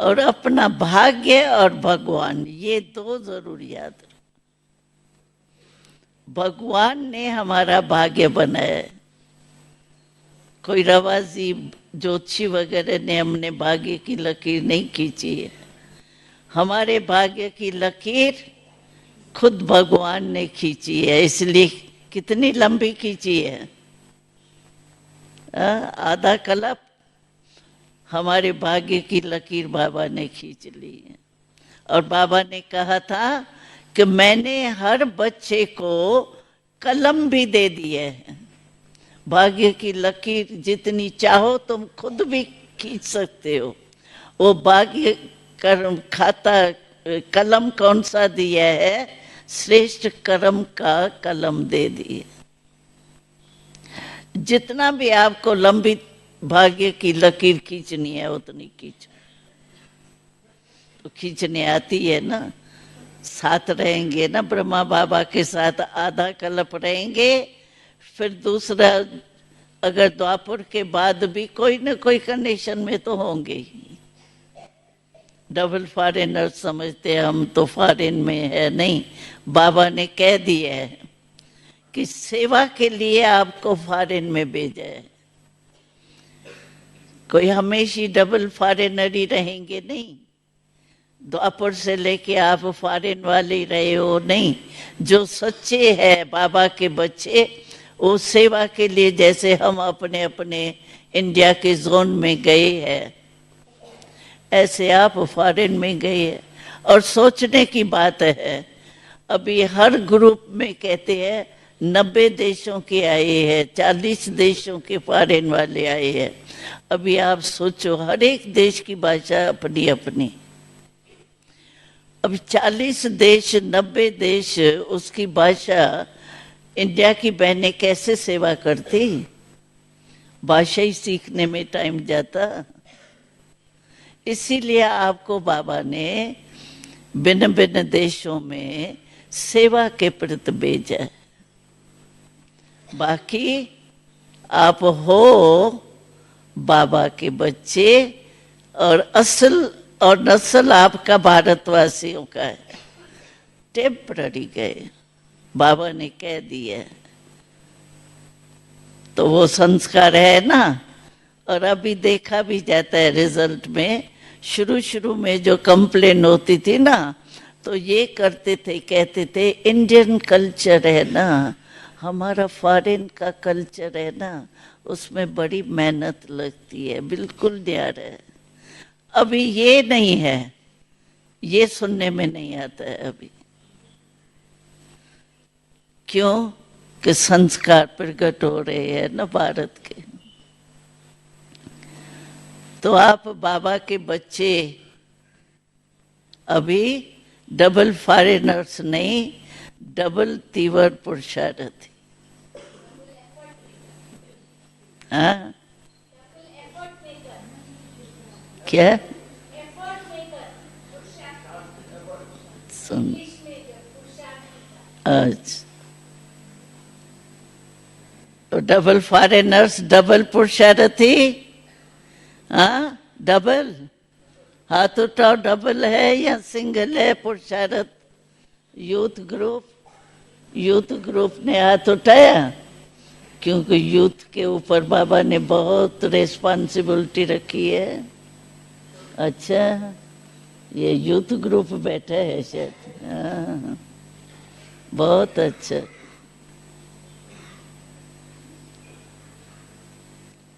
और अपना भाग्य और भगवान, ये दो जरूर याद रखो। भगवान ने हमारा भाग्य बनाया है। कोई रवाजी ज्योतिषी वगैरह ने हमने भाग्य की लकीर नहीं खींची है। हमारे भाग्य की लकीर खुद भगवान ने खींची है, इसलिए कितनी लंबी खींची है, आधा कल्प हमारे भाग्य की लकीर बाबा ने खींच ली है। और बाबा ने कहा था कि मैंने हर बच्चे को कलम भी दे दिए है। भाग्य की लकीर जितनी चाहो तुम खुद भी खींच सकते हो। वो भाग्य कर्म खाता कलम कौन सा दिया है? श्रेष्ठ कर्म का कलम दे दिए। जितना भी आपको लंबी भाग्य की लकीर खींचनी है उतनी खींचो। तो खींचने आती है ना, साथ रहेंगे ना ब्रह्मा बाबा के साथ, आधा कल्प रहेंगे। फिर दूसरा, अगर द्वापर के बाद भी कोई ना कोई कंडीशन में तो होंगे ही। डबल फॉरेनर समझते हैं हम, तो फॉरेन में है नहीं। बाबा ने कह दिया है कि सेवा के लिए आपको फॉरेन में भेजा है। कोई हमेशा डबल फॉरेनर ही रहेंगे नहीं। द्वापर से लेके आप फॉरेन वाले ही रहे हो नहीं। जो सच्चे हैं बाबा के बच्चे, वो सेवा के लिए, जैसे हम अपने अपने इंडिया के जोन में गए हैं, ऐसे आप फॉरेन में गए हैं। और सोचने की बात है, अभी हर ग्रुप में कहते हैं 90 देशों के आए हैं, 40 देशों के फॉरेन वाले आए हैं। अभी आप सोचो, हर एक देश की भाषा अपनी अपनी। अब 40 देश, 90 देश, उसकी भाषा, इंडिया की बहनें कैसे सेवा करती? भाषा ही सीखने में टाइम जाता। इसीलिए आपको बाबा ने भिन्न भिन्न देशों में सेवा के प्रति भेजा है। बाकी आप हो बाबा के बच्चे, और असल और नस्ल आपका भारतवासियों का है। टेम्पररी गए, बाबा ने कह दिया, तो वो संस्कार है ना। और अभी देखा भी जाता है रिजल्ट में। शुरू शुरू में जो कंप्लेन होती थी ना, तो ये करते थे, कहते थे इंडियन कल्चर है ना, हमारा फॉरेन का कल्चर है ना, उसमें बड़ी मेहनत लगती है, बिल्कुल न्यारा है। अभी ये नहीं है, ये सुनने में नहीं आता है अभी। क्यों? कि संस्कार प्रकट हो रहे हैं ना भारत के। तो आप बाबा के बच्चे अभी डबल फॉरेनर्स नहीं, डबल तीवर पुरुषार्थी। हाँ, क्या सुन? अच्छा, तो डबल फॉरेनर्स, डबल पुरुषार्थी। हाँ, डबल। हाथ उठाओ, डबल है या सिंगल है पुरुषार्थ? यूथ ग्रुप ने हाथ उठाया, क्योंकि यूथ के ऊपर बाबा ने बहुत रिस्पॉन्सिबिलिटी रखी है। अच्छा, ये यूथ ग्रुप बैठा है शायद। हाँ, बहुत अच्छा।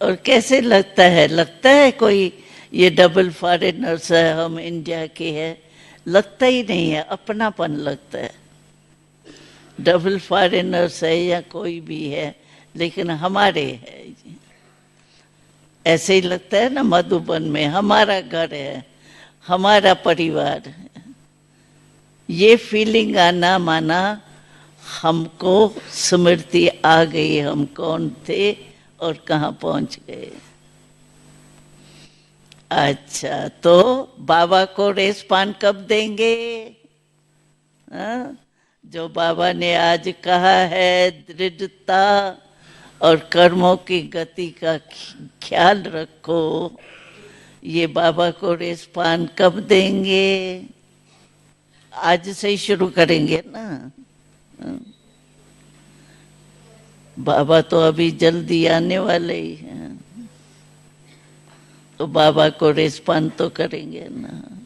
और कैसे लगता है? लगता है कोई ये डबल फॉरेनर्स है, हम इंडिया के हैं? लगता ही नहीं है, अपनापन लगता है। डबल फॉरेनर्स है या कोई भी है, लेकिन हमारे है। ऐसे ही लगता है ना, मधुबन में हमारा घर है, हमारा परिवार है। ये फीलिंग आना माना हमको स्मृति आ गई, हम कौन थे और कहाँ पहुंच गए। अच्छा, तो बाबा को रेस्पान कब देंगे? जो बाबा ने आज कहा है, दृढ़ता और कर्मों की गति का ख्याल रखो, ये बाबा को रेस्पान कब देंगे? आज से ही शुरू करेंगे ना। बाबा तो अभी जल्दी आने वाले ही हैं, तो बाबा को रेस्पान तो करेंगे ना।